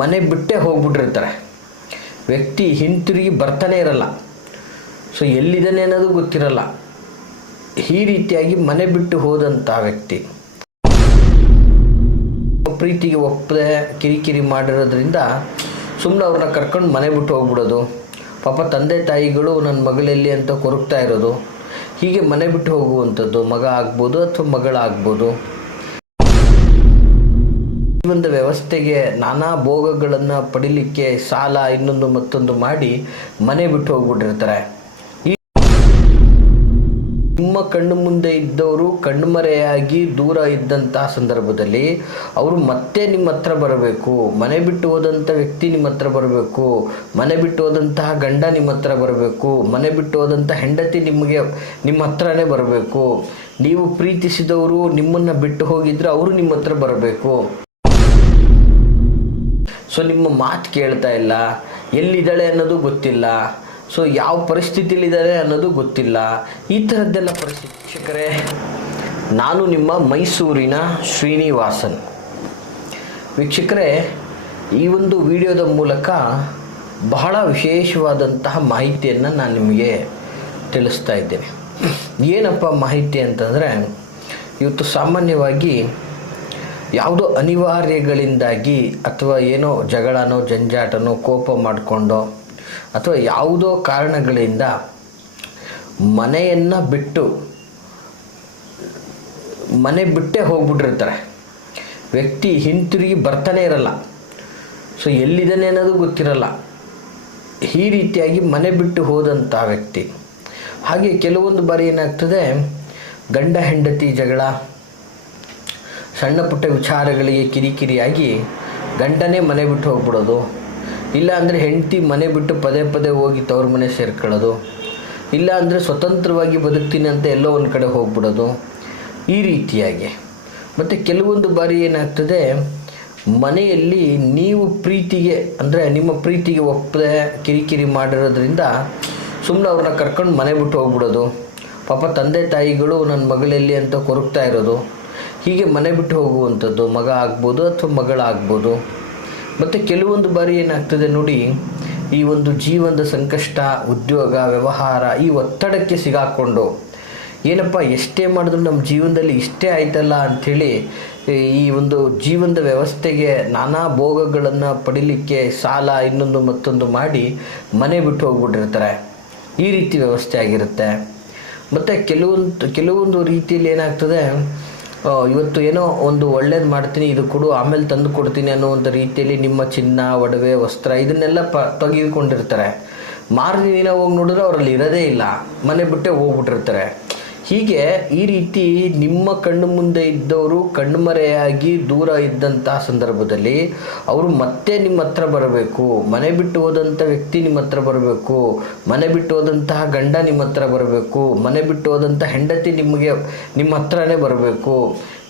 ಮನೆ ಬಿಟ್ಟೇ ಹೋಗ್ಬಿಟ್ಟಿರ್ತಾರೆ. ವ್ಯಕ್ತಿ ಹಿಂತಿರುಗಿ ಬರ್ತಾನೆ ಇರಲ್ಲ. ಸೊ ಎಲ್ಲಿದ್ದಾನೆ ಅನ್ನೋದು ಗೊತ್ತಿರಲ್ಲ. ಈ ರೀತಿಯಾಗಿ ಮನೆ ಬಿಟ್ಟು ಹೋದಂಥ ವ್ಯಕ್ತಿ ಪ್ರೀತಿಗೆ ಒಪ್ಪದೆ ಕಿರಿಕಿರಿ ಮಾಡಿರೋದ್ರಿಂದ ಸುಮ್ಮನೆ ಅವ್ರನ್ನ ಕರ್ಕೊಂಡು ಮನೆ ಬಿಟ್ಟು ಹೋಗ್ಬಿಡೋದು. ಪಾಪ ತಂದೆ ತಾಯಿಗಳು ನನ್ನ ಮಗಳಲ್ಲಿ ಅಂತ ಕೊರಗ್ತಾ ಇರೋದು. ಹೀಗೆ ಮನೆ ಬಿಟ್ಟು ಹೋಗುವಂಥದ್ದು ಮಗ ಆಗ್ಬೋದು ಅಥವಾ ಮಗಳಾಗ್ಬೋದು. ಒಂದು ವ್ಯವಸ್ಥೆಗೆ ನಾನಾ ಭೋಗಗಳನ್ನು ಪಡಿಲಿಕ್ಕೆ ಸಾಲ ಇನ್ನೊಂದು ಮತ್ತೊಂದು ಮಾಡಿ ಮನೆ ಬಿಟ್ಟು ಹೋಗ್ಬಿಟ್ಟಿರ್ತಾರೆ. ನಿಮ್ಮ ಕಣ್ಣು ಮುಂದೆ ಇದ್ದವರು ಕಣ್ಮರೆಯಾಗಿ ದೂರ ಇದ್ದಂಥ ಸಂದರ್ಭದಲ್ಲಿ ಅವರು ಮತ್ತೆ ನಿಮ್ಮ ಹತ್ರ ಬರಬೇಕು. ಮನೆ ಬಿಟ್ಟು ಹೋದಂಥ ವ್ಯಕ್ತಿ ನಿಮ್ಮ ಹತ್ರ ಬರಬೇಕು. ಮನೆ ಬಿಟ್ಟು ಹೋದಂತಹ ಗಂಡ ನಿಮ್ಮ ಹತ್ರ ಬರಬೇಕು. ಮನೆ ಬಿಟ್ಟು ಹೋದಂಥ ಹೆಂಡತಿ ನಿಮ್ಮ ಹತ್ರನೇ ಬರಬೇಕು. ನೀವು ಪ್ರೀತಿಸಿದವರು ನಿಮ್ಮನ್ನು ಬಿಟ್ಟು ಹೋಗಿದ್ರೆ ಅವರು ನಿಮ್ಮ ಹತ್ರ ಬರಬೇಕು. ಸೊ ನಿಮ್ಮ ಮಾತು ಕೇಳ್ತಾ ಇಲ್ಲ, ಎಲ್ಲಿದ್ದಾಳೆ ಅನ್ನೋದು ಗೊತ್ತಿಲ್ಲ, ಸೊ ಯಾವ ಪರಿಸ್ಥಿತಿಲಿದ್ದಾರೆ ಅನ್ನೋದು ಗೊತ್ತಿಲ್ಲ. ಈ ಥರದ್ದೆಲ್ಲ ಪರಿಸ್ಥಿತಿ. ವೀಕ್ಷಕರೇ, ನಾನು ನಿಮ್ಮ ಮೈಸೂರಿನ ಶ್ರೀನಿವಾಸನ್. ವೀಕ್ಷಕರೇ, ಈ ಒಂದು ವಿಡಿಯೋದ ಮೂಲಕ ಬಹಳ ವಿಶೇಷವಾದಂತಹ ಮಾಹಿತಿಯನ್ನು ನಾನು ನಿಮಗೆ ತಿಳಿಸ್ತಾ ಇದ್ದೇನೆ. ಏನಪ್ಪ ಮಾಹಿತಿ ಅಂತಂದರೆ, ಇವತ್ತು ಸಾಮಾನ್ಯವಾಗಿ ಯಾವುದೋ ಅನಿವಾರ್ಯಗಳಿಂದಾಗಿ ಅಥವಾ ಏನೋ ಜಗಳನೋ ಜಂಜಾಟನೋ ಕೋಪ ಮಾಡಿಕೊಂಡು ಅಥವಾ ಯಾವುದೋ ಕಾರಣಗಳಿಂದ ಮನೆಯನ್ನು ಬಿಟ್ಟು ಮನೆ ಬಿಟ್ಟೇ ಹೋಗ್ಬಿಟ್ಟಿರ್ತಾರೆ. ವ್ಯಕ್ತಿ ಹಿಂತಿರುಗಿ ಬರ್ತಾನೆ ಇರಲ್ಲ. ಸೊ ಎಲ್ಲಿದ್ದಾನೆ ಅನ್ನೋದು ಗೊತ್ತಿರಲ್ಲ. ಈ ರೀತಿಯಾಗಿ ಮನೆ ಬಿಟ್ಟು ಹೋದಂಥ ವ್ಯಕ್ತಿ. ಹಾಗೆ ಕೆಲವೊಂದು ಬಾರಿ ಏನಾಗ್ತದೆ, ಗಂಡ ಹೆಂಡತಿ ಜಗಳ, ಸಣ್ಣ ಪುಟ್ಟ ವಿಚಾರಗಳಿಗೆ ಕಿರಿಕಿರಿಯಾಗಿ ಗಂಡನೇ ಮನೆ ಬಿಟ್ಟು ಹೋಗ್ಬಿಡೋದು. ಇಲ್ಲ ಅಂದರೆ ಹೆಂಡತಿ ಮನೆ ಬಿಟ್ಟು ಪದೇ ಪದೇ ಹೋಗಿ ತವ್ರ ಮನೆ ಸೇರ್ಕೊಳ್ಳೋದು. ಇಲ್ಲ ಅಂದರೆ ಸ್ವತಂತ್ರವಾಗಿ ಬದುಕ್ತೀನಿ ಅಂತ ಎಲ್ಲೋ ಒಂದು ಕಡೆ ಹೋಗ್ಬಿಡೋದು. ಈ ರೀತಿಯಾಗಿ ಮತ್ತು ಕೆಲವೊಂದು ಬಾರಿ ಏನಾಗ್ತದೆ, ಮನೆಯಲ್ಲಿ ನೀವು ಪ್ರೀತಿಗೆ ಅಂದರೆ ನಿಮ್ಮ ಪ್ರೀತಿಗೆ ಒಪ್ಪದೆ ಕಿರಿಕಿರಿ ಮಾಡಿರೋದ್ರಿಂದ ಸುಮ್ಮನೆ ಅವ್ರನ್ನ ಕರ್ಕೊಂಡು ಮನೆ ಬಿಟ್ಟು ಹೋಗ್ಬಿಡೋದು. ಪಾಪ ತಂದೆ ತಾಯಿಗಳು ನನ್ನ ಮಗಳಲ್ಲಿ ಅಂತ ಕೊರಗ್ತಾ ಇರೋದು. ಹೀಗೆ ಮನೆ ಬಿಟ್ಟು ಹೋಗುವಂಥದ್ದು ಮಗ ಆಗ್ಬೋದು ಅಥವಾ ಮಗಳಾಗ್ಬೋದು. ಮತ್ತು ಕೆಲವೊಂದು ಬಾರಿ ಏನಾಗ್ತದೆ ನೋಡಿ, ಈ ಒಂದು ಜೀವನದ ಸಂಕಷ್ಟ, ಉದ್ಯೋಗ, ವ್ಯವಹಾರ, ಈ ಒತ್ತಡಕ್ಕೆ ಸಿಗಾಕೊಂಡು ಏನಪ್ಪ ಎಷ್ಟೇ ಮಾಡಿದ್ರು ನಮ್ಮ ಜೀವನದಲ್ಲಿ ಇಷ್ಟೇ ಆಯ್ತಲ್ಲ ಅಂಥೇಳಿ ಈ ಒಂದು ಜೀವನದ ವ್ಯವಸ್ಥೆಗೆ ನಾನಾ ಭೋಗಗಳನ್ನು ಪಡಿಲಿಕ್ಕೆ ಸಾಲ ಇನ್ನೊಂದು ಮತ್ತೊಂದು ಮಾಡಿ ಮನೆ ಬಿಟ್ಟು ಹೋಗ್ಬಿಟ್ಟಿರ್ತಾರೆ. ಈ ರೀತಿ ವ್ಯವಸ್ಥೆ ಆಗಿರುತ್ತೆ. ಮತ್ತು ಕೆಲವೊಂದು ರೀತಿಯಲ್ಲಿ ಏನಾಗ್ತದೆ, ಇವತ್ತು ಏನೋ ಒಂದು ಒಳ್ಳೇದು ಮಾಡ್ತೀನಿ, ಇದು ಕೊಡು ಆಮೇಲೆ ತಂದು ಕೊಡ್ತೀನಿ ಅನ್ನುವಂಥ ರೀತಿಯಲ್ಲಿ ನಿಮ್ಮ ಚಿನ್ನ, ಒಡವೆ, ವಸ್ತ್ರ ಇದನ್ನೆಲ್ಲ ತೆಗೆದುಕೊಂಡಿರ್ತಾರೆ. ಮಾರನೇ ದಿನ ಹೋಗಿ ನೋಡಿದ್ರೆ ಅವರಲ್ಲಿ ಇರೋದೇ ಇಲ್ಲ, ಮನೆ ಬಿಟ್ಟೇ ಹೋಗ್ಬಿಟ್ಟಿರ್ತಾರೆ. ಹೀಗೆ ಈ ರೀತಿ ನಿಮ್ಮ ಕಣ್ಣು ಮುಂದೆ ಇದ್ದವರು ಕಣ್ಮರೆಯಾಗಿ ದೂರ ಇದ್ದಂಥ ಸಂದರ್ಭದಲ್ಲಿ ಅವರು ಮತ್ತೆ ನಿಮ್ಮ ಹತ್ರ ಬರಬೇಕು. ಮನೆ ಬಿಟ್ಟು ಹೋದಂಥ ವ್ಯಕ್ತಿ ನಿಮ್ಮ ಹತ್ರ ಬರಬೇಕು. ಮನೆ ಬಿಟ್ಟು ಹೋದಂತಹ ಗಂಡ ನಿಮ್ಮ ಹತ್ರ ಬರಬೇಕು. ಮನೆ ಬಿಟ್ಟು ಹೋದಂಥ ಹೆಂಡತಿ ನಿಮ್ಮ ಹತ್ರನೇ ಬರಬೇಕು.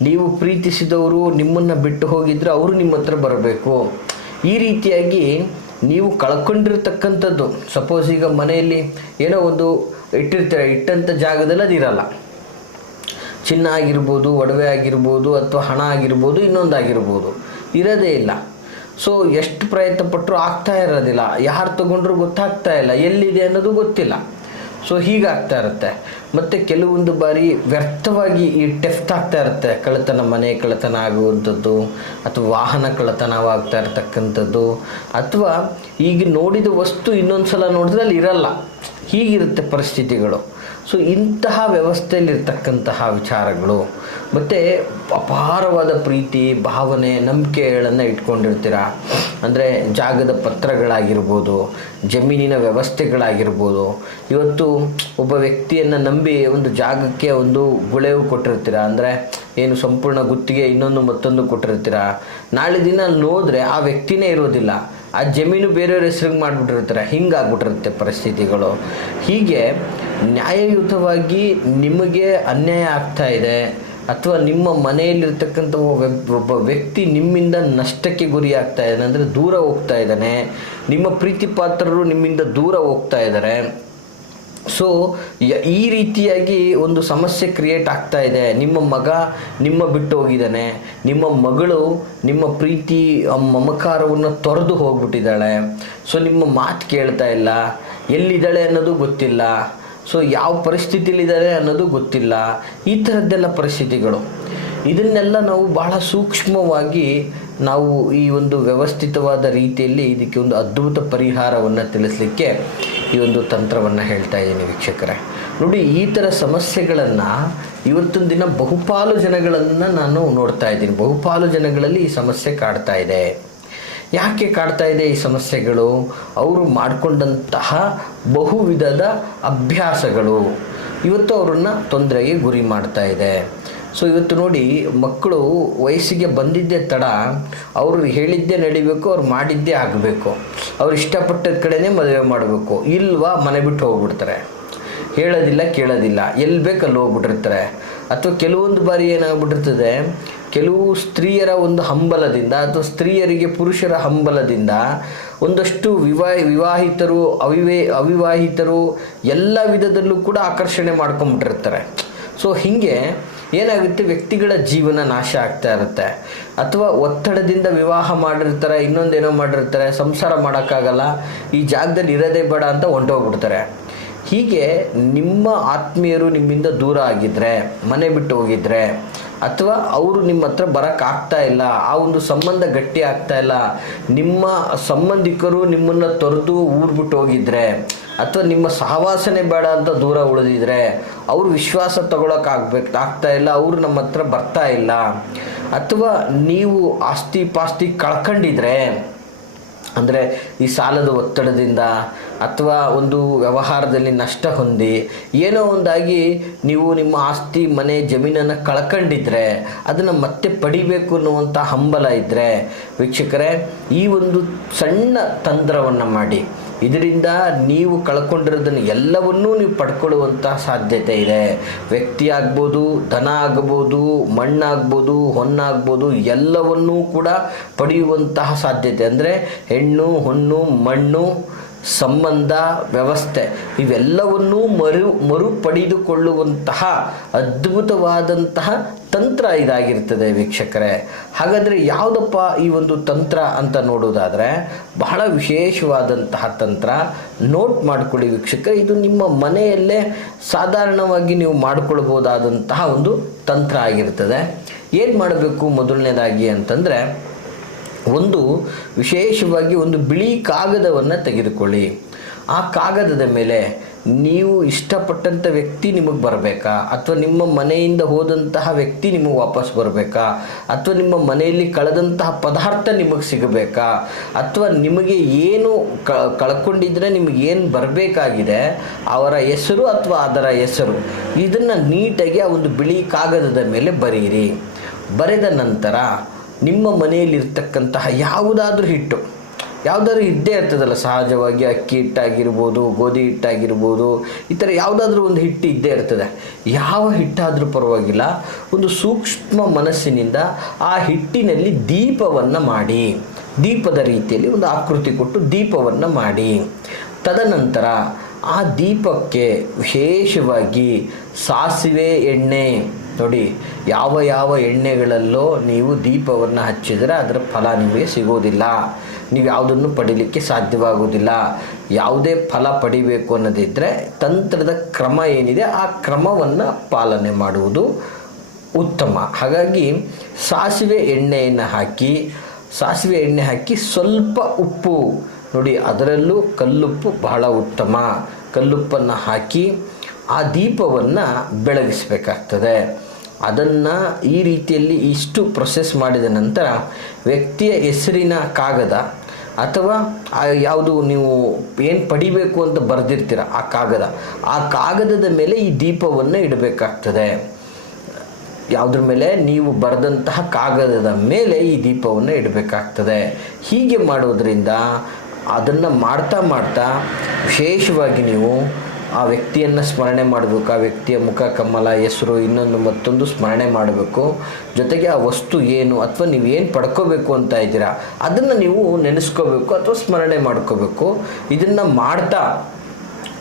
ನೀವು ಪ್ರೀತಿಸಿದವರು ನಿಮ್ಮನ್ನು ಬಿಟ್ಟು ಹೋಗಿದ್ರೆ ಅವರು ನಿಮ್ಮ ಹತ್ರ ಬರಬೇಕು. ಈ ರೀತಿಯಾಗಿ ನೀವು ಕಳ್ಕೊಂಡಿರ್ತಕ್ಕಂಥದ್ದು, ಸಪೋಸ್ ಈಗ ಮನೆಯಲ್ಲಿ ಏನೋ ಒಂದು ಇಟ್ಟಿರ್ತಾರೆ, ಇಟ್ಟಂಥ ಜಾಗದಲ್ಲಿ ಅದು ಇರಲ್ಲ. ಚಿನ್ನ ಆಗಿರ್ಬೋದು, ಒಡವೆ ಆಗಿರ್ಬೋದು, ಅಥವಾ ಹಣ ಆಗಿರ್ಬೋದು, ಇನ್ನೊಂದಾಗಿರ್ಬೋದು, ಇರೋದೇ ಇಲ್ಲ. ಸೊ ಎಷ್ಟು ಪ್ರಯತ್ನ ಪಟ್ಟರು ಆಗ್ತಾ ಇರೋದಿಲ್ಲ. ಯಾರು ತೊಗೊಂಡ್ರು ಗೊತ್ತಾಗ್ತಾ ಇಲ್ಲ, ಎಲ್ಲಿದೆ ಅನ್ನೋದು ಗೊತ್ತಿಲ್ಲ. ಸೊ ಹೀಗಾಗ್ತಾ ಇರುತ್ತೆ. ಮತ್ತು ಕೆಲವೊಂದು ಬಾರಿ ವ್ಯರ್ಥವಾಗಿ ಈ ಟೆಫ್ಟ್ ಆಗ್ತಾ ಇರುತ್ತೆ. ಕಳ್ಳತನ, ಮನೆ ಕಳ್ಳತನ ಆಗುವಂಥದ್ದು, ಅಥವಾ ವಾಹನ ಕಳ್ಳತನವಾಗ್ತಾ ಇರ್ತಕ್ಕಂಥದ್ದು, ಅಥವಾ ಈಗ ನೋಡಿದ ವಸ್ತು ಇನ್ನೊಂದು ಸಲ ನೋಡಿದ್ರೆ ಅಲ್ಲಿ ಇರಲ್ಲ. ಹೀಗಿರುತ್ತೆ ಪರಿಸ್ಥಿತಿಗಳು. ಸೊ ಇಂತಹ ವ್ಯವಸ್ಥೆಯಲ್ಲಿರ್ತಕ್ಕಂತಹ ವಿಚಾರಗಳು, ಮತ್ತು ಅಪಾರವಾದ ಪ್ರೀತಿ, ಭಾವನೆ, ನಂಬಿಕೆಗಳನ್ನು ಇಟ್ಕೊಂಡಿರ್ತೀರ. ಅಂದರೆ ಜಾಗದ ಪತ್ರಗಳಾಗಿರ್ಬೋದು, ಜಮೀನಿನ ವ್ಯವಸ್ಥೆಗಳಾಗಿರ್ಬೋದು. ಇವತ್ತು ಒಬ್ಬ ವ್ಯಕ್ತಿಯನ್ನು ನಂಬಿ ಒಂದು ಜಾಗಕ್ಕೆ ಒಂದು ಗುಳೆವು ಕೊಟ್ಟಿರ್ತೀರ, ಅಂದರೆ ಏನು ಸಂಪೂರ್ಣ ಗುತ್ತಿಗೆ ಇನ್ನೊಂದು ಮತ್ತೊಂದು ಕೊಟ್ಟಿರ್ತೀರ. ನಾಳೆ ದಿನ ನೋಡಿದ್ರೆ ಆ ವ್ಯಕ್ತಿನೇ ಇರೋದಿಲ್ಲ, ಆ ಜಮೀನು ಬೇರೆಯವ್ರ ಹೆಸ್ರಿಗೆ ಮಾಡಿಬಿಟ್ಟಿರ್ತಾರೆ. ಹಿಂಗಾಗ್ಬಿಟ್ಟಿರುತ್ತೆ ಪರಿಸ್ಥಿತಿಗಳು. ಹೀಗೆ ನ್ಯಾಯಯುತವಾಗಿ ನಿಮಗೆ ಅನ್ಯಾಯ ಆಗ್ತಾ ಇದೆ, ಅಥವಾ ನಿಮ್ಮ ಮನೆಯಲ್ಲಿರ್ತಕ್ಕಂಥ ಒಬ್ಬ ವ್ಯಕ್ತಿ ನಿಮ್ಮಿಂದ ನಷ್ಟಕ್ಕೆ ಗುರಿ ಆಗ್ತಾ ಇದ್ದಾನೆ, ಅಂದರೆ ದೂರ ಹೋಗ್ತಾ ಇದ್ದಾನೆ, ನಿಮ್ಮ ಪ್ರೀತಿ ಪಾತ್ರರು ನಿಮ್ಮಿಂದ ದೂರ ಹೋಗ್ತಾ ಇದ್ದಾರೆ. ಸೊ ಈ ರೀತಿಯಾಗಿ ಒಂದು ಸಮಸ್ಯೆ ಕ್ರಿಯೇಟ್ ಆಗ್ತಾ ಇದೆ. ನಿಮ್ಮ ಮಗ ನಿಮ್ಮ ಬಿಟ್ಟು ಹೋಗಿದ್ದಾನೆ, ನಿಮ್ಮ ಮಗಳು ನಿಮ್ಮ ಪ್ರೀತಿ ಮಮಕಾರವನ್ನು ತೊರೆದು ಹೋಗ್ಬಿಟ್ಟಿದ್ದಾಳೆ. ಸೊ ನಿಮ್ಮ ಮಾತು ಕೇಳ್ತಾ ಇಲ್ಲ, ಎಲ್ಲಿದ್ದಾಳೆ ಅನ್ನೋದು ಗೊತ್ತಿಲ್ಲ, ಸೊ ಯಾವ ಪರಿಸ್ಥಿತಿಲಿದ್ದಾಳೆ ಅನ್ನೋದು ಗೊತ್ತಿಲ್ಲ. ಈ ಥರದ್ದೆಲ್ಲ ಪರಿಸ್ಥಿತಿಗಳು. ಇದನ್ನೆಲ್ಲ ನಾವು ಬಹಳ ಸೂಕ್ಷ್ಮವಾಗಿ ನಾವು ಈ ಒಂದು ವ್ಯವಸ್ಥಿತವಾದ ರೀತಿಯಲ್ಲಿ ಇದಕ್ಕೆ ಒಂದು ಅದ್ಭುತ ಪರಿಹಾರವನ್ನು ತಿಳಿಸ್ಲಿಕ್ಕೆ ಈ ಒಂದು ತಂತ್ರವನ್ನು ಹೇಳ್ತಾ ಇದ್ದೀನಿ ವೀಕ್ಷಕರೇ. ನೋಡಿ, ಈ ಥರ ಸಮಸ್ಯೆಗಳನ್ನು ಇವತ್ತಿನ ದಿನ ಬಹುಪಾಲು ಜನಗಳನ್ನು ನಾನು ನೋಡ್ತಾ ಇದ್ದೀನಿ. ಬಹುಪಾಲು ಜನಗಳಲ್ಲಿ ಈ ಸಮಸ್ಯೆ ಕಾಡ್ತಾ ಇದೆ. ಯಾಕೆ ಕಾಡ್ತಾ ಇದೆ ಈ ಸಮಸ್ಯೆಗಳು? ಅವರು ಮಾಡಿಕೊಂಡಂತಹ ಬಹುವಿಧದ ಅಭ್ಯಾಸಗಳು ಇವತ್ತು ಅವರನ್ನು ತೊಂದರೆಗೆ ಗುರಿ ಮಾಡ್ತಾ ಇದೆ. ಸೊ ಇವತ್ತು ನೋಡಿ, ಮಕ್ಕಳು ವಯಸ್ಸಿಗೆ ಬಂದಿದ್ದೇ ತಡ, ಅವರು ಹೇಳಿದ್ದೇ ನಡಿಬೇಕು, ಅವ್ರು ಮಾಡಿದ್ದೇ ಆಗಬೇಕು, ಅವ್ರು ಇಷ್ಟಪಟ್ಟದ ಕಡೆನೇ ಮದುವೆ ಮಾಡಬೇಕು, ಇಲ್ವಾ ಮನೆ ಬಿಟ್ಟು ಹೋಗ್ಬಿಡ್ತಾರೆ, ಹೇಳೋದಿಲ್ಲ ಕೇಳೋದಿಲ್ಲ, ಎಲ್ಲಿ ಬೇಕು ಅಲ್ಲಿ ಹೋಗ್ಬಿಟ್ಟಿರ್ತಾರೆ. ಅಥವಾ ಕೆಲವೊಂದು ಬಾರಿ ಏನಾಗ್ಬಿಟ್ಟಿರ್ತದೆ, ಕೆಲವು ಸ್ತ್ರೀಯರ ಒಂದು ಹಂಬಲದಿಂದ ಅಥವಾ ಸ್ತ್ರೀಯರಿಗೆ ಪುರುಷರ ಹಂಬಲದಿಂದ ಒಂದಷ್ಟು ವಿವಾಹಿತರು ಅವಿವಾಹಿತರು ಎಲ್ಲ ವಿಧದಲ್ಲೂ ಕೂಡ ಆಕರ್ಷಣೆ ಮಾಡ್ಕೊಂಬಿಟ್ಟಿರ್ತಾರೆ. ಸೊ ಹೀಗೆ ಏನಾಗುತ್ತೆ, ವ್ಯಕ್ತಿಗಳ ಜೀವನ ನಾಶ ಆಗ್ತಾ ಇರುತ್ತೆ. ಅಥವಾ ಒತ್ತಡದಿಂದ ವಿವಾಹ ಮಾಡಿರ್ತಾರೆ, ಇನ್ನೊಂದೇನೋ ಮಾಡಿರ್ತಾರೆ, ಸಂಸಾರ ಮಾಡೋಕ್ಕಾಗಲ್ಲ, ಈ ಜಾಗದಲ್ಲಿ ಇರೋದೇ ಬೇಡ ಅಂತ ಹೊಂಟೋಗ್ಬಿಡ್ತಾರೆ. ಹೀಗೆ ನಿಮ್ಮ ಆತ್ಮೀಯರು ನಿಮ್ಮಿಂದ ದೂರ ಆಗಿದ್ದರೆ, ಮನೆ ಬಿಟ್ಟು ಹೋಗಿದ್ರೆ, ಅಥವಾ ಅವರು ನಿಮ್ಮ ಹತ್ರ ಬರೋಕ್ಕಾಗ್ತಾ ಇಲ್ಲ, ಆ ಒಂದು ಸಂಬಂಧ ಗಟ್ಟಿ ಆಗ್ತಾ ಇಲ್ಲ, ನಿಮ್ಮ ಸಂಬಂಧಿಕರು ನಿಮ್ಮನ್ನು ತೊರೆದು ಊರು ಬಿಟ್ಟು ಹೋಗಿದ್ರೆ, ಅಥವಾ ನಿಮ್ಮ ಸಹವಾಸನೆ ಬೇಡ ಅಂತ ದೂರ ಉಳಿದಿದ್ರೆ, ಅವರು ವಿಶ್ವಾಸ ಆಗ್ತಾ ಇಲ್ಲ, ಅವರು ನಮ್ಮ ಹತ್ರ ಬರ್ತಾ ಇಲ್ಲ, ಅಥವಾ ನೀವು ಆಸ್ತಿ ಪಾಸ್ತಿ ಕಳ್ಕೊಂಡಿದ್ರೆ, ಅಂದರೆ ಈ ಸಾಲದ ಒತ್ತಡದಿಂದ ಅಥವಾ ಒಂದು ವ್ಯವಹಾರದಲ್ಲಿ ನಷ್ಟ ಹೊಂದಿ ಏನೋ ಒಂದಾಗಿ ನೀವು ನಿಮ್ಮ ಆಸ್ತಿ ಮನೆ ಜಮೀನನ್ನು ಕಳ್ಕೊಂಡಿದ್ರೆ, ಅದನ್ನು ಮತ್ತೆ ಪಡಿಬೇಕು ಅನ್ನುವಂಥ ಹಂಬಲ ಇದ್ದರೆ ವೀಕ್ಷಕರೇ, ಈ ಒಂದು ಸಣ್ಣ ತಂತ್ರವನ್ನು ಮಾಡಿ ಇದರಿಂದ ನೀವು ಕಳ್ಕೊಂಡಿರೋದನ್ನು ಎಲ್ಲವನ್ನೂ ನೀವು ಪಡ್ಕೊಳ್ಳುವಂಥ ಸಾಧ್ಯತೆ ಇದೆ. ವ್ಯಕ್ತಿ ಆಗ್ಬೋದು, ಧನ ಆಗ್ಬೋದು, ಮಣ್ಣಾಗ್ಬೋದು, ಹೊನ್ನಾಗ್ಬೋದು, ಎಲ್ಲವನ್ನೂ ಕೂಡ ಪಡೆಯುವಂತಹ ಸಾಧ್ಯತೆ. ಅಂದರೆ ಹೆಣ್ಣು ಹೊನ್ನು ಮಣ್ಣು ಸಂಬಂಧ ವ್ಯವಸ್ಥೆ ಇವೆಲ್ಲವನ್ನೂ ಮರುಪಡೆದುಕೊಳ್ಳುವಂತಹ ಅದ್ಭುತವಾದಂತಹ ತಂತ್ರ ಇದಾಗಿರ್ತದೆ ವೀಕ್ಷಕರೇ. ಹಾಗಾದರೆ ಯಾವುದಪ್ಪ ಈ ಒಂದು ತಂತ್ರ ಅಂತ ನೋಡೋದಾದರೆ, ಬಹಳ ವಿಶೇಷವಾದಂತಹ ತಂತ್ರ. ನೋಟ್ ಮಾಡಿಕೊಳ್ಳಿ ವೀಕ್ಷಕರೇ, ಇದು ನಿಮ್ಮ ಮನೆಯಲ್ಲೇ ಸಾಧಾರಣವಾಗಿ ನೀವು ಮಾಡಿಕೊಳ್ಬೋದಾದಂತಹ ಒಂದು ತಂತ್ರ ಆಗಿರ್ತದೆ. ಏನು ಮಾಡಬೇಕು ಮೊದಲನೇದಾಗಿ ಅಂತಂದರೆ, ಒಂದು ವಿಶೇಷವಾಗಿ ಒಂದು ಬಿಳಿ ಕಾಗದವನ್ನು ತೆಗೆದುಕೊಳ್ಳಿ. ಆ ಕಾಗದದ ಮೇಲೆ ನೀವು ಇಷ್ಟಪಟ್ಟಂಥ ವ್ಯಕ್ತಿ ನಿಮಗೆ ಬರಬೇಕಾ, ಅಥವಾ ನಿಮ್ಮ ಮನೆಯಿಂದ ಹೋದಂತಹ ವ್ಯಕ್ತಿ ನಿಮಗೆ ವಾಪಸ್ ಬರಬೇಕಾ, ಅಥವಾ ನಿಮ್ಮ ಮನೆಯಲ್ಲಿ ಕಳೆದಂತಹ ಪದಾರ್ಥ ನಿಮಗೆ ಸಿಗಬೇಕಾ, ಅಥವಾ ನಿಮಗೆ ಏನು ಕಳ್ಕೊಂಡಿದ್ರೆ ನಿಮಗೆ ಏನು ಬರಬೇಕಾಗಿದೆ ಅವರ ಹೆಸರು ಅಥವಾ ಅದರ ಹೆಸರು, ಇದನ್ನು ನೀಟಾಗಿ ಆ ಒಂದು ಬಿಳಿ ಕಾಗದದ ಮೇಲೆ ಬರೆಯಿರಿ. ಬರೆದ ನಂತರ ನಿಮ್ಮ ಮನೆಯಲ್ಲಿರ್ತಕ್ಕಂತಹ ಯಾವುದಾದ್ರೂ ಹಿಟ್ಟು, ಯಾವುದಾದ್ರೂ ಇದ್ದೇ ಇರ್ತದಲ್ಲ ಸಹಜವಾಗಿ, ಅಕ್ಕಿ ಹಿಟ್ಟಾಗಿರ್ಬೋದು, ಗೋಧಿ ಹಿಟ್ಟಾಗಿರ್ಬೋದು, ಈ ಥರ ಯಾವುದಾದ್ರೂ ಒಂದು ಹಿಟ್ಟು ಇದ್ದೇ ಇರ್ತದೆ. ಯಾವ ಹಿಟ್ಟಾದರೂ ಪರವಾಗಿಲ್ಲ, ಒಂದು ಸೂಕ್ಷ್ಮ ಮನಸ್ಸಿನಿಂದ ಆ ಹಿಟ್ಟಿನಲ್ಲಿ ದೀಪವನ್ನು ಮಾಡಿ, ದೀಪದ ರೀತಿಯಲ್ಲಿ ಒಂದು ಆಕೃತಿ ಕೊಟ್ಟು ದೀಪವನ್ನು ಮಾಡಿ. ತದನಂತರ ಆ ದೀಪಕ್ಕೆ ವಿಶೇಷವಾಗಿ ಸಾಸಿವೆ ಎಣ್ಣೆ, ನೋಡಿ ಯಾವ ಎಣ್ಣೆಗಳಲ್ಲೋ ನೀವು ದೀಪವನ್ನು ಹಚ್ಚಿದರೆ ಅದರ ಫಲ ನಿಮಗೆ ಸಿಗೋದಿಲ್ಲ, ನೀವು ಯಾವುದನ್ನು ಪಡೀಲಿಕ್ಕೆ ಸಾಧ್ಯವಾಗುವುದಿಲ್ಲ. ಯಾವುದೇ ಫಲ ಪಡಿಬೇಕು ಅನ್ನೋದಿದ್ದರೆ ತಂತ್ರದ ಕ್ರಮ ಏನಿದೆ ಆ ಕ್ರಮವನ್ನು ಪಾಲನೆ ಮಾಡುವುದು ಉತ್ತಮ. ಹಾಗಾಗಿ ಸಾಸಿವೆ ಎಣ್ಣೆಯನ್ನು ಹಾಕಿ ಸ್ವಲ್ಪ ಉಪ್ಪು, ನೋಡಿ ಅದರಲ್ಲೂ ಕಲ್ಲುಪ್ಪು ಬಹಳ ಉತ್ತಮ, ಕಲ್ಲುಪ್ಪನ್ನು ಹಾಕಿ ಆ ದೀಪವನ್ನು ಬೆಳಗಿಸಬೇಕಾಗ್ತದೆ. ಅದನ್ನು ಈ ರೀತಿಯಲ್ಲಿ ಇಷ್ಟು ಪ್ರೊಸೆಸ್ ಮಾಡಿದ ನಂತರ ವ್ಯಕ್ತಿಯ ಹೆಸರಿನ ಕಾಗದ ಅಥವಾ ಯಾವುದು ನೀವು ಏನು ಪಡಿಬೇಕು ಅಂತ ಬರೆದಿರ್ತೀರ ಆ ಕಾಗದದ ಮೇಲೆ ಈ ದೀಪವನ್ನು ಇಡಬೇಕಾಗ್ತದೆ. ಯಾವುದ್ರ ಮೇಲೆ? ನೀವು ಬರೆದಂತಹ ಕಾಗದದ ಮೇಲೆ ಈ ದೀಪವನ್ನು ಇಡಬೇಕಾಗ್ತದೆ. ಹೀಗೆ ಮಾಡೋದ್ರಿಂದ ಅದನ್ನು ಮಾಡ್ತಾ ವಿಶೇಷವಾಗಿ ನೀವು ಆ ವ್ಯಕ್ತಿಯನ್ನು ಸ್ಮರಣೆ ಮಾಡಬೇಕು. ಆ ವ್ಯಕ್ತಿಯ ಮುಖ, ಕಮಲ, ಹೆಸರು, ಇನ್ನೊಂದು ಮತ್ತೊಂದು ಸ್ಮರಣೆ ಮಾಡಬೇಕು. ಜೊತೆಗೆ ಆ ವಸ್ತು ಏನು ಅಥವಾ ನೀವು ಏನು ಪಡ್ಕೋಬೇಕು ಅಂತ ಇದ್ದೀರಾ ಅದನ್ನು ನೀವು ನೆನೆಸ್ಕೋಬೇಕು ಅಥವಾ ಸ್ಮರಣೆ ಮಾಡ್ಕೋಬೇಕು. ಇದನ್ನು ಮಾಡ್ತಾ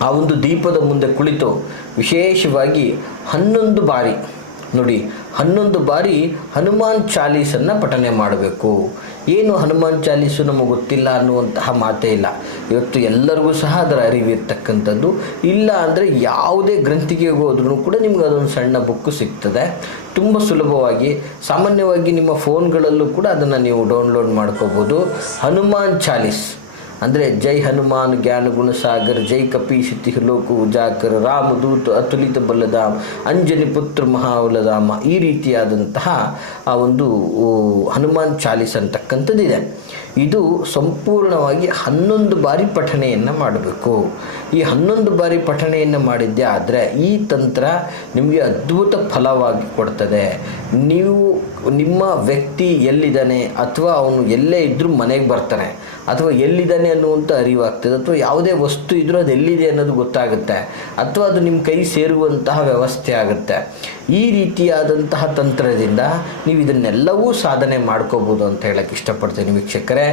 ಆ ಒಂದು ದೀಪದ ಮುಂದೆ ಕುಳಿತು ವಿಶೇಷವಾಗಿ 11 ಬಾರಿ ನೋಡಿ 11 ಬಾರಿ ಹನುಮಾನ್ ಚಾಲೀಸನ್ನು ಪಠನೆ ಮಾಡಬೇಕು. ಏನು ಹನುಮಾನ್ ಚಾಲೀಸು ನಮಗೆ ಗೊತ್ತಿಲ್ಲ ಅನ್ನುವಂತಹ ಮಾತೇ ಇಲ್ಲ. ಇವತ್ತು ಎಲ್ಲರಿಗೂ ಸಹ ಅದರ ಅರಿವಿರ್ತಕ್ಕಂಥದ್ದು. ಇಲ್ಲ ಅಂದರೆ ಯಾವುದೇ ಗ್ರಂಥಿಗೆ ಹೋದ್ರೂ ಕೂಡ ನಿಮ್ಗೆ ಅದೊಂದು ಸಣ್ಣ ಬುಕ್ಕು ಸಿಗ್ತದೆ. ತುಂಬ ಸುಲಭವಾಗಿ ಸಾಮಾನ್ಯವಾಗಿ ನಿಮ್ಮ ಫೋನ್ಗಳಲ್ಲೂ ಕೂಡ ಅದನ್ನು ನೀವು ಡೌನ್ಲೋಡ್ ಮಾಡ್ಕೋಬೋದು. ಹನುಮಾನ್ ಚಾಲೀಸ್ ಅಂದರೆ ಜೈ ಹನುಮಾನ್ ಜ್ಞಾನ ಗುಣ ಸಾಗರ್, ಜೈ ಕಪೀಶ್ ತಿಹಲೋಕು ಉಜಾಕರ್, ರಾಮದೂತ್ ಅತುಲಿತ ಬಲಧಾಮ, ಅಂಜನಿ ಪುತ್ರ ಮಹಾಬಲಧಾಮ, ಈ ರೀತಿಯಾದಂತಹ ಆ ಒಂದು ಹನುಮಾನ್ ಚಾಲೀಸ್ ಅಂತಕ್ಕಂಥದ್ದಿದೆ. ಇದು ಸಂಪೂರ್ಣವಾಗಿ 11 ಬಾರಿ ಪಠಣೆಯನ್ನು ಮಾಡಬೇಕು. ಈ 11 ಬಾರಿ ಪಠಣೆಯನ್ನು ಮಾಡಿದ್ದೆ ಆದರೆ ಈ ತಂತ್ರ ನಿಮಗೆ ಅದ್ಭುತ ಫಲವಾಗಿ ಕೊಡ್ತದೆ. ನೀವು ನಿಮ್ಮ ವ್ಯಕ್ತಿ ಎಲ್ಲಿದ್ದಾನೆ ಅಥವಾ ಅವನು ಎಲ್ಲೇ ಇದ್ದರೂ ಮನೆಗೆ ಬರ್ತಾನೆ, ಅಥವಾ ಎಲ್ಲಿದ್ದಾನೆ ಅನ್ನುವಂಥ ಅರಿವಾಗ್ತದೆ, ಅಥವಾ ಯಾವುದೇ ವಸ್ತು ಇದ್ದರೂ ಅದು ಎಲ್ಲಿದೆ ಅನ್ನೋದು ಗೊತ್ತಾಗುತ್ತೆ, ಅಥವಾ ಅದು ನಿಮ್ಮ ಕೈ ಸೇರುವಂತಹ ವ್ಯವಸ್ಥೆ ಆಗುತ್ತೆ. ಈ ರೀತಿಯಾದಂತಹ ತಂತ್ರದಿಂದ ನೀವು ಇದನ್ನೆಲ್ಲವೂ ಸಾಧನೆ ಮಾಡ್ಕೋಬೋದು ಅಂತ ಹೇಳಕ್ಕೆ ಇಷ್ಟಪಡ್ತೀನಿ ವೀಕ್ಷಕರೇ.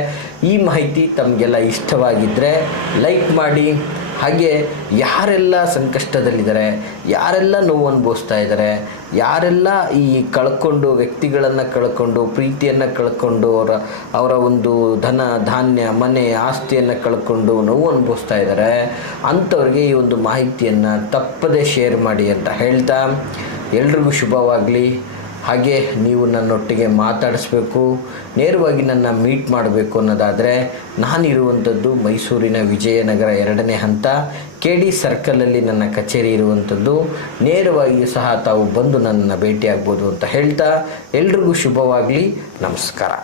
ಈ ಮಾಹಿತಿ ತಮಗೆಲ್ಲ ಇಷ್ಟವಾಗಿದ್ದರೆ ಲೈಕ್ ಮಾಡಿ. ಹಾಗೆ ಯಾರೆಲ್ಲ ಸಂಕಷ್ಟದಲ್ಲಿದ್ದಾರೆ, ಯಾರೆಲ್ಲ ನೋವು ಅನುಭವಿಸ್ತಾ ಇದ್ದಾರೆ, ಯಾರೆಲ್ಲ ಈ ವ್ಯಕ್ತಿಗಳನ್ನು ಕಳ್ಕೊಂಡು ಪ್ರೀತಿಯನ್ನು ಕಳ್ಕೊಂಡು ಅವರ ಒಂದು ಧನ ಧಾನ್ಯ ಮನೆ ಆಸ್ತಿಯನ್ನು ಕಳ್ಕೊಂಡು ನೋವು ಅನುಭವಿಸ್ತಾ ಇದ್ದಾರೆ, ಅಂಥವ್ರಿಗೆ ಈ ಒಂದು ಮಾಹಿತಿಯನ್ನು ತಪ್ಪದೇ ಶೇರ್ ಮಾಡಿ ಅಂತ ಹೇಳ್ತಾ ಎಲ್ರಿಗೂ ಶುಭವಾಗಲಿ. ಹಾಗೆ ನೀವು ನನ್ನೊಟ್ಟಿಗೆ ಮಾತಾಡಿಸ್ಬೇಕು, ನೇರವಾಗಿ ನನ್ನ ಮೀಟ್ ಮಾಡಬೇಕು ಅನ್ನೋದಾದರೆ ನಾನಿರುವಂಥದ್ದು ಮೈಸೂರಿನ ವಿಜಯನಗರ 2ನೇ ಹಂತ KD ಸರ್ಕಲಲ್ಲಿ ನನ್ನ ಕಚೇರಿ ಇರುವಂಥದ್ದು. ನೇರವಾಗಿ ಸಹ ತಾವು ಬಂದು ನನ್ನನ್ನು ಭೇಟಿಯಾಗ್ಬೋದು ಅಂತ ಹೇಳ್ತಾ ಎಲ್ರಿಗೂ ಶುಭವಾಗಲಿ. ನಮಸ್ಕಾರ.